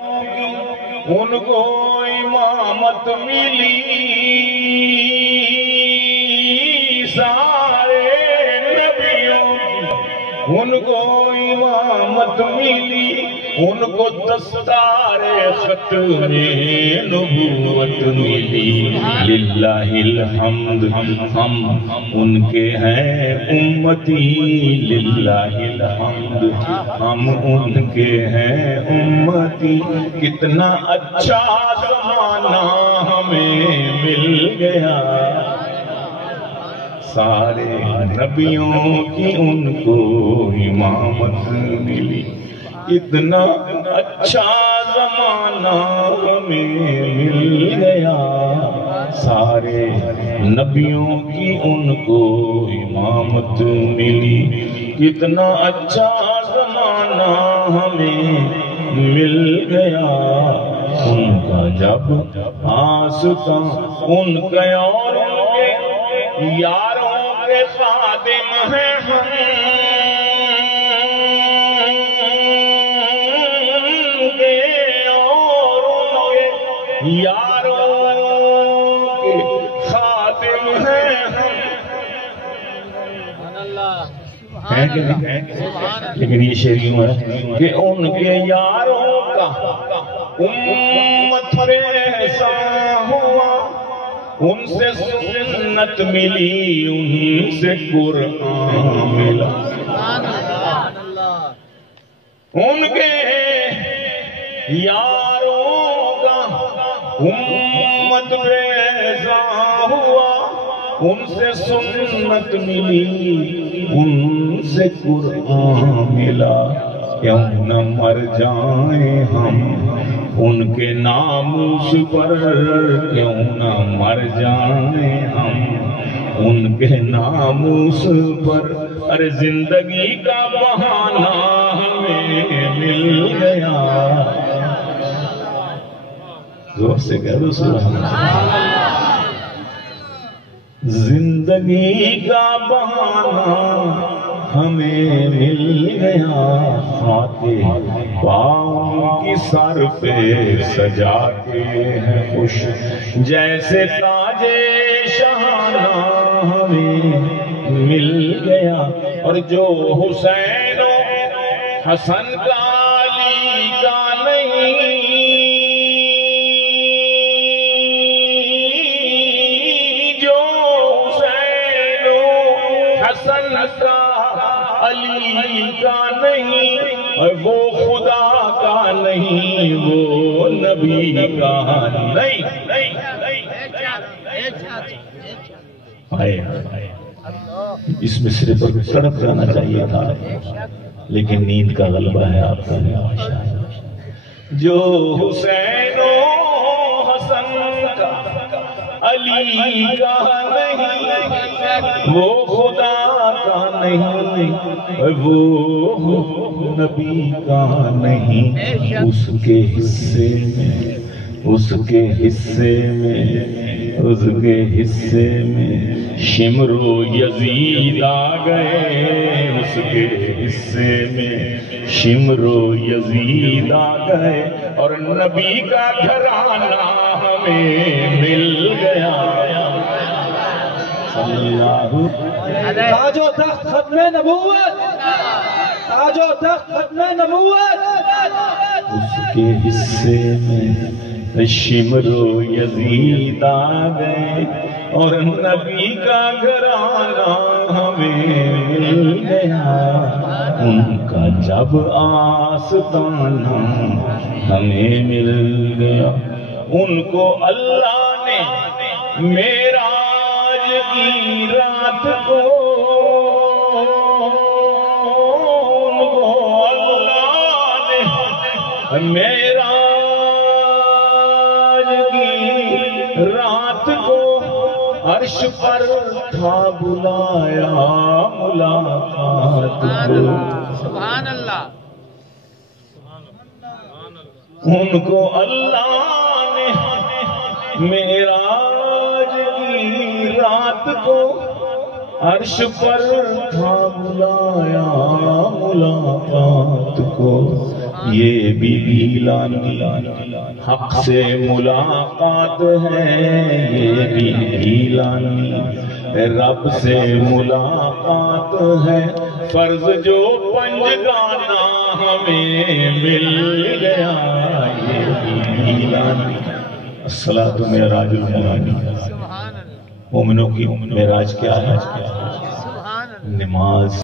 ان کو امامت ملی سارے نبیوں کی، ان کو امامت ملی، ان کو دستار ختم نبوت ملی۔ للہ الحمد ہم ان کے ہیں امتی، للہ الحمد ہم ان کے ہیں امتی۔ کتنا اچھا زمانہ ہمیں مل گیا، سارے نبیوں کی ان کو امامت ملی۔ اتنا اچھا زمانہ ہمیں مل گیا، سارے نبیوں کی ان کو امامت ملی۔ کتنا اچھا زمانہ ہمیں مل گیا، ان کا جب آستاں ان کے اور ان کے یاروں کے خادم ہیں ہم، یاروں کے خادم ہیں ہم، ہے کہ نہیں؟ لیکن یہ شعر یوں ہے کہ ان کے یاروں کا امت ایسا ہوا، ان سے سنت ملی، ان سے قرآن ملا۔ ان کے یاروں کا امت ایسا ہوا، ان سے سنت ملی، ان سے قرآن ملا۔ کیوں نہ مر جائیں ہم ان کے ناموس پر، کیوں نہ مر جائیں ہم ان کے ناموس پر۔ ارے زندگی کا بہانہ ہمیں مل گیا، زور سے کہہ دو سبحان اللہ۔ زندگی کا بہانہ ہمیں مل گیا، خاکے پاؤں کی سر پہ سجاتے ہیں خوش، جیسے تاج شاہانہ ہمیں مل گیا۔ اور جو حسین و حسن کا علی کا نہیں، جو حسین و حسن کا علی کا نہیں، اور وہ خدا کا نہیں، وہ نبی کا نہیں۔ اس مصرے پر تڑپ جانا چاہیے تھا، لیکن نیند کا غلبہ ہے آپ کا۔ جو حسین و حسن کا علی کا نہیں، وہ خدا کا نہیں، وہ نبی کا نہیں۔ اس کے حصے میں، اس کے حصے میں، اس کے حصے میں شمر و یزید آ گئے، اس کے حصے میں شمر و یزید آ گئے، اور نبی کا گھرانہ ہمیں مل گیا۔ تاج و تخت ختم نبوت، تاج و تخت ختم نبوت۔ اس کے حصے میں شمر و یزید آ گئے، اور نبی کا گھرانہ ہمیں مل گیا۔ ان کا جب آستانہ ہمیں مل گیا، ان کو اللہ نے معراج کی رات کو، ان کو اللہ نے معراج کی رات کو عرش پر تھا بلایا ملاقات کو۔ سبحان اللہ۔ ان کو اللہ نے معراج کی رات کو عرش پر تھا بلایا ملاقات کو۔ یہ بھی گیلانی حق سے ملاقات ہے، یہ بھی گیلانی رب سے ملاقات ہے، فرض جو پنجگانہ ہمیں مل گیا، یہ بھی گیلانی۔ الصلاۃ معراج المومنین، مومنوں کی معراج کیا ہے؟ نماز۔